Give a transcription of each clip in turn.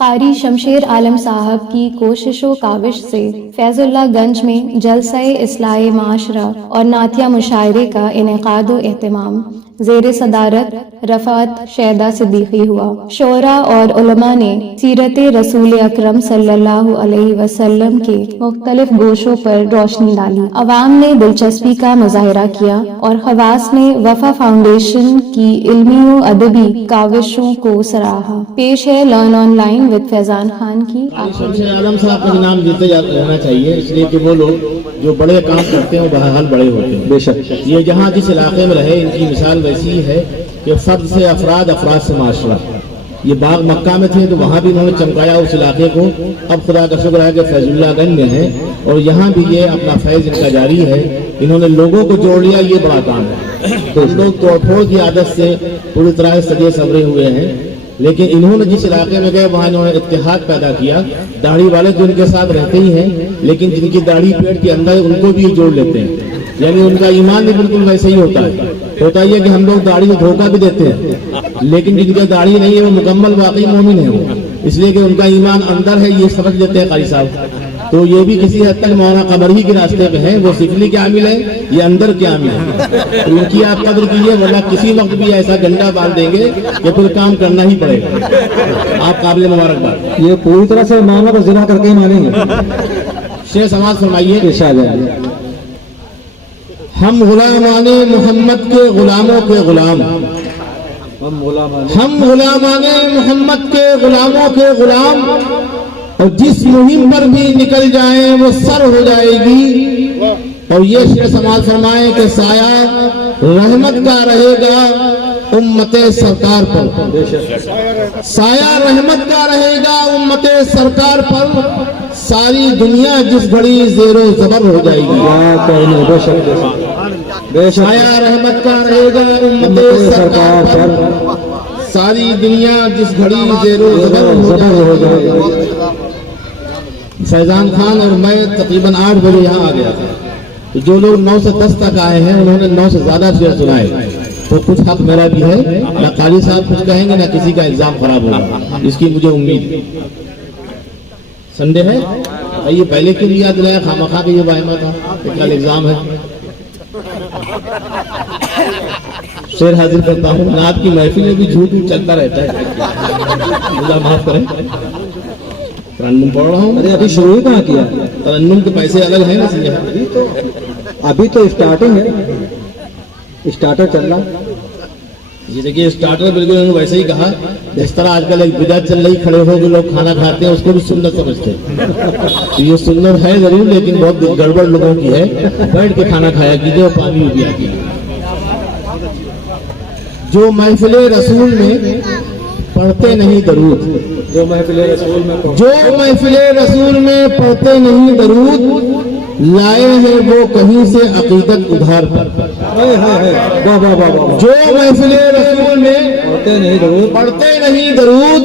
قاری شمشیر عالم صاحب کی کوشش و کاوش سے فیض اللہ گنج میں جلسہ اصلاح معاشرہ اور نعتیہ مشاعرے کا انعقاد و اہتمام زیر صدارت رفعت شیدہ صدیقی ہوا۔ شعراء اور علماء نے سیرت رسول اکرم صلی اللہ علیہ وسلم کے مختلف گوشوں پر روشنی ڈالی، عوام نے دلچسپی کا مظاہرہ کیا اور خواص نے وفا فاؤنڈیشن کی علمی و ادبی کاوشوں کو سراہا۔ پیش ہے لرن آن لائن ود فیضان خان کی شمشیر عالم صاحب کا انعام دیتے رہنا چاہیے، اس لیے کہ وہ لوگ جو بڑے کام کرتے ہیں وہ بہرحال بڑے ہوتے ہیں۔ بے شک یہ جہاں جس علاقے میں رہے، ان کی مثال ویسی ہے کہ فرد سے افراد، افراد سے معاشرہ۔ یہ باغ مکہ میں تھے تو وہاں بھی انہوں نے چمکایا اس علاقے کو۔ اب خدا کا شکر ہے کہ فیض اللہ گنج میں ہیں اور یہاں بھی یہ اپنا فیض ان کا جاری ہے۔ انہوں نے لوگوں کو جوڑ لیا، یہ بڑا کام ہے۔ تو لوگ توڑ پھوڑ کی عادت سے پوری طرح سجے سورے ہوئے ہیں، لیکن انہوں نے جس علاقے میں گئے وہاں انہوں نے اتحاد پیدا کیا۔ داڑھی والے تو ان کے ساتھ رہتے ہی ہیں، لیکن جن کی داڑھی پیٹ کے اندر ہے ان کو بھی یہ جوڑ لیتے ہیں، یعنی ان کا ایمان بھی بالکل ویسے ہی ہوتا ہے۔ ہوتا یہ کہ ہم لوگ داڑھی کو دھوکہ بھی دیتے ہیں، لیکن جن کا داڑھی نہیں ہے وہ مکمل واقعی مومن ہے، وہ اس لیے کہ ان کا ایمان اندر ہے، یہ سمجھ لیتے ہیں قاری صاحب۔ تو یہ بھی کسی حد تک مولانا قمری کے راستے پہ ہیں، وہ سفلی کے عامل ہیں، یہ اندر کے عامل ہیں۔ تو ان کی آپ قدر کیجیے، ورنہ کسی وقت بھی ایسا گنڈا باندھ دیں گے کہ پھر کام کرنا ہی پڑے گا۔ آپ قابل مبارکباد۔ یہ پوری طرح سے معاملہ کو ذنا کر کے ہی مانیں گے۔ شیخ سماعت فرمائیے۔ انشاءاللہ۔ ہم غلامان محمد کے غلاموں کے غلام، ہم غلامان محمد کے غلاموں کے غلام، اور جس مہم پر بھی نکل جائیں وہ سر ہو جائے گی۔ اور یہ شیخ سماعت فرمائیں کہ سایہ رحمت کا رہے گا امت سرکار پر، سایہ رحمت کا رہے گا امت سرکار پر، ساری دنیا جس گھڑی زیر و زبر ہو جائے گی۔ سایہ رحمت کا رہے گا امت سرکار پر، ساری دنیا جس گھڑی زیر و زبر ہو جائے گی۔ فیضان خان اور میں تقریباً 8 بجے یہاں آ گیا تھا، تو جو لوگ 9 سے 10 تک آئے ہیں انہوں نے 9 سے زیادہ شعر سنائے، تو کچھ حق میرا بھی ہے، نہ قاری صاحب کچھ کہیں گے نہ کسی کا الزام خراب ہوگا، اس کی مجھے امید ہے۔ سنڈے ہے یہ پہلے کیوں یاد دلایا، خامخواہ کہ یہ واہمہ تھا کہ کل ایگزام ہے۔ شعر حاضر کرتا ہوں، نعت کی محفل میں بھی جھوٹ چلتا رہتا ہے، اللہ معاف کریں۔ ترنم پڑھ رہا ہوں۔ ارے ابھی شروع ہی کہاں کیا؟ ترنم کے پیسے الگ ہیں نا، ابھی تو اسٹارٹنگ ہے، اسٹارٹر چل رہا۔ یہ دیکھیے اسٹارٹر بالکل انہوں نے ویسے ہی کہا جس طرح آج کل ایک بدعت چل رہی، کھڑے ہو کے لوگ کھانا کھاتے ہیں اس کو بھی سنت سمجھتے ہیں۔ یہ سنت ہے ضرور، لیکن بہت گڑبڑ لوگوں کی ہے۔ بیٹھ کے کھانا کھایا کیجیے اور پانی بھی پیا کیجیے۔ جو محفل رسول میں پڑھتے نہیں درود، جو محفل رسول میں جو محفل رسول میں پڑھتے نہیں درود، لائے ہیں وہ کہیں سے عقیدت ادھار پر۔ جو محفل رسول میں پڑھتے نہیں درود،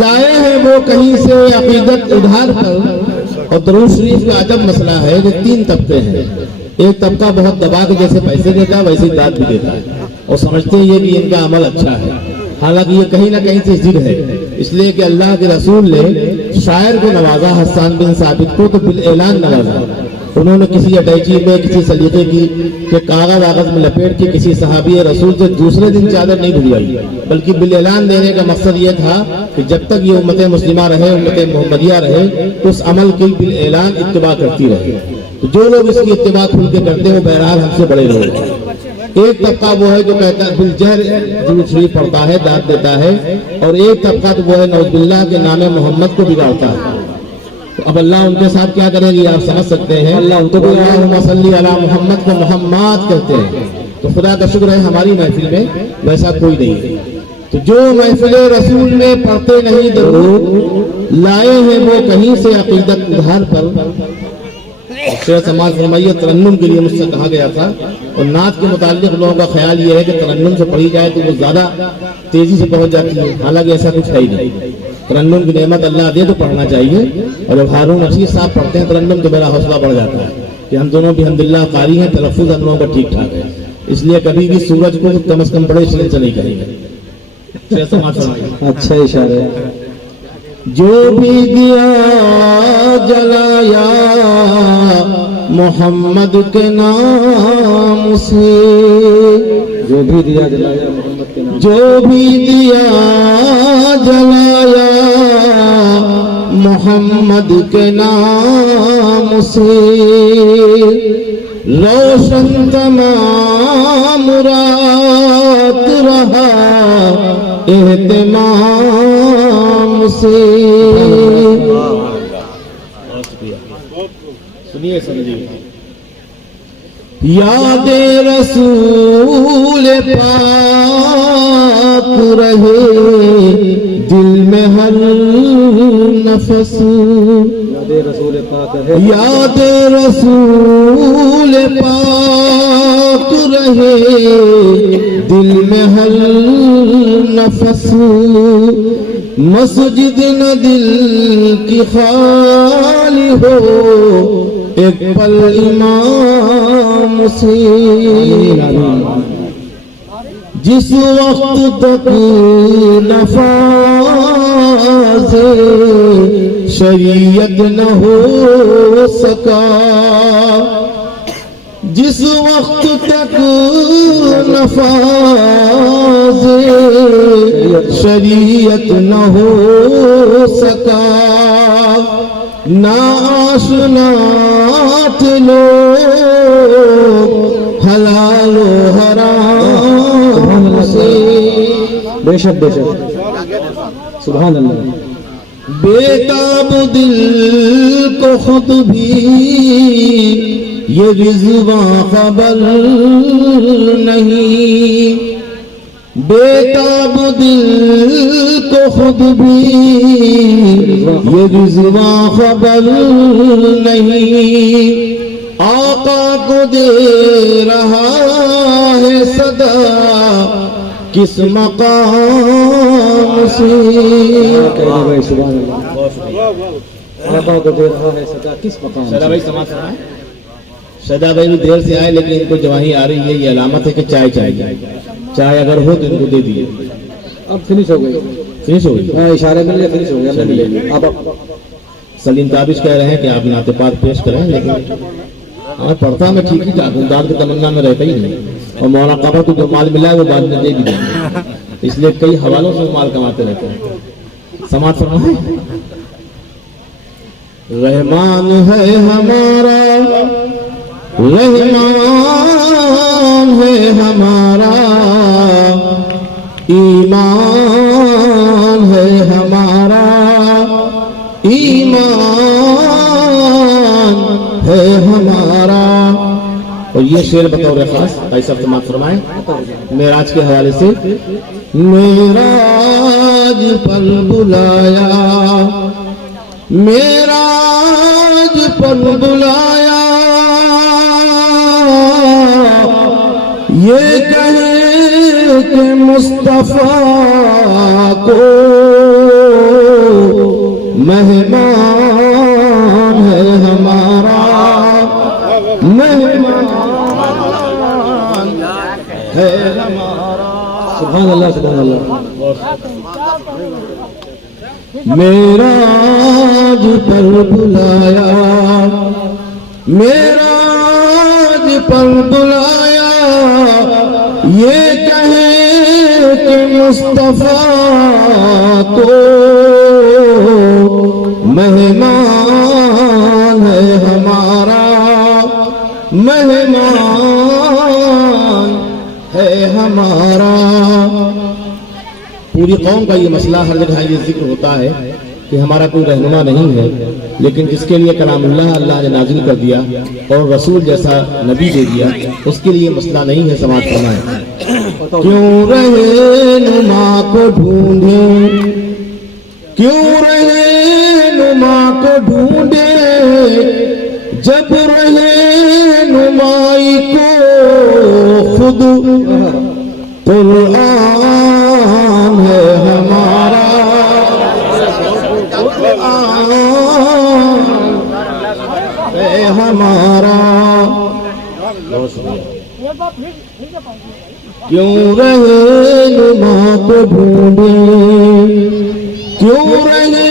لائے ہیں وہ کہیں سے عقیدت ادھار پر۔ اور درود شریف کا عجب مسئلہ ہے کہ 3 طبقے ہیں۔ ایک طبقہ بہت دبا کے جیسے پیسے دیتا ہے ویسے داد بھی دیتا ہے، اور سمجھتے ہیں یہ کہ ان کا عمل اچھا ہے، حالانکہ یہ کہیں نہ کہیں سے ضد ہے، اس لیے کہ اللہ کے رسول نے شاعر کو نوازا، حسان بن ثابت کو تو بالاعلان نوازا۔ انہوں نے کسی اٹیچی میں، کسی سلیقے کی کہ کاغذ میں لپیٹ کے کسی صحابی رسول سے دوسرے دن چادر نہیں بھجوائی، بلکہ بالاعلان دینے کا مقصد یہ تھا کہ جب تک یہ امت مسلمہ رہے، امت محمدیہ رہے، تو اس عمل کی بالاعلان اتباع کرتی رہے۔ جو لوگ اس کی اتباع کھل کے کرتے ہیں وہ بہرحال ہم سے بڑے لوگ ہیں۔ ایک طبقہ وہ ہے جو کہتا ہے بالجہر درود شریف پڑھتا ہے، داد دیتا ہے، اور ایک طبقہ تو وہ ہے نعوذ باللہ کے نام محمد کو بگاڑتا ہے۔ تو اب اللہ ان کے ساتھ کیا کرے گی آپ سمجھ سکتے ہیں۔ اللہم صلی علی محمد کو محمد کہتے ہیں۔ تو خدا کا شکر ہے ہماری محفل میں ویسا کوئی نہیں ہے۔ تو جو محفل رسول میں پڑھتے نہیں درود، لائے ہیں وہ کہیں سے عقیدت ادھار پر۔ شیخ سماعت فرمائیے ترنم کے لیے مجھ سے کہا گیا تھا، اور نعت کے متعلق لوگوں کا خیال یہ ہے کہ ترنم سے پڑھی جائے تو وہ زیادہ تیزی سے پہنچ جاتی ہے، حالانکہ ایسا کچھ ہے ہی نہیں۔ ترنم کی نعمت اللہ دے تو پڑھنا چاہیے، اور جب ہارون رشید صاحب پڑھتے ہیں ترنم تو میرا حوصلہ بڑھ جاتا ہے کہ ہم دونوں بھی الحمدللہ قاری ہیں، تلفظ ہم لوگوں کا ٹھیک ٹھاک ہے، اس لیے کبھی بھی سورج کو کم از کم بڑے شرین سے نہیں کریں گے۔ اچھا اشارہ ہے۔ جو بھی دیا جلایا محمد کے نام سے، جو بھی دیا جلایا محمد کے نام، جو بھی دیا جلایا محمد کے نام سے، روشن تمام رات رہا اہتمام سے۔ سنیے سمجھیے، یاد رسول پاک رہے دل میں ہر نفس، یاد رسول پاک ہے، یاد رسول پاک رہے دل میں ہر نفس، مسجد نہ دل کی خالی ہو ایک پل امام سے، جس وقت تک نفاذ شریعت نہ ہو سکا، جس وقت تک نفاذ شریعت نہ ہو سکا، نا آشنا تھے لوگ حلال و حرام سے، بے شک بے شک، سبحان اللہ۔ بیتاب دل کو خود بھی یہ رضواں خبر نہیں، بیتاب دل کو خود بھی یہ رضواں خبر نہیں، آقا کو دے رہا ہے صدا کس مقام سے، سبحان اللہ، آقا کو دے رہا ہے صدا کس مقام سے۔ شہدا بھائی سماعت فرمائیں۔ شہدا بھائی بھی دیر سے آئے لیکن ان کو جواہی آ رہی ہے، یہ علامت ہے کہ چائے چاہیے، چائے اگر ہو تو ان کو دے دیے۔ اب فنش ہو گئی، فنش ہو گئی، ہاں اشارے مل گئے، فنش ہو گیا، اللہ ملے گی۔ اب سلیم تابش کہہ رہے ہیں کہ آپ نعت پاک پیش کریں، لیکن پڑھتا میں ٹھیک ہی جاتا ہوں، داد کی تمنا میں رہتا ہی نہیں، اور مولانا قبر کو جو مال ملا ہے وہ بعد میں دے بھی دیں، اس لیے کئی حوالوں سے مال کماتے رہتے ہیں۔ سماعت فرمائیں۔ رحمان ہے ہمارا، رحمان ہے ہمارا، ایمان ہے ہمارا، ایمان ہے ہمارا۔ اور یہ شعر بطور خاص بھائی صاحب سماعت فرمائیں معراج کے حوالے سے۔ معراج پر بلایا، معراج پر بلایا، یہ کہے کہ مصطفیٰ کو مہمان ہے ہمارا، مہمان ہے ہمارا۔ سبحان اللہ، سبحان اللہ۔ معراج پر بلایا، معراج پر بلایا، یہ کہے کہ مصطفیٰ کو مہمان ہے ہمارا، مہمان ہے ہمارا۔ پوری قوم کا یہ مسئلہ ہر جگہ یہ ذکر ہوتا ہے کہ ہمارا کوئی رہنما نہیں ہے، لیکن جس کے لیے کلام اللہ نے نازل کر دیا اور رسول جیسا نبی دے دیا، اس کے لیے مسئلہ نہیں ہے۔ سماعت فرمائیں۔ کیوں رہنما کو ڈھونڈے، کیوں رہنما کو ڈھونڈے، جب رہنمائی کو خود قرآن ہے ہمارا، قرآن ہے ہمارا۔ کیوں رہنما کو ڈھونڈے، کیوں رہے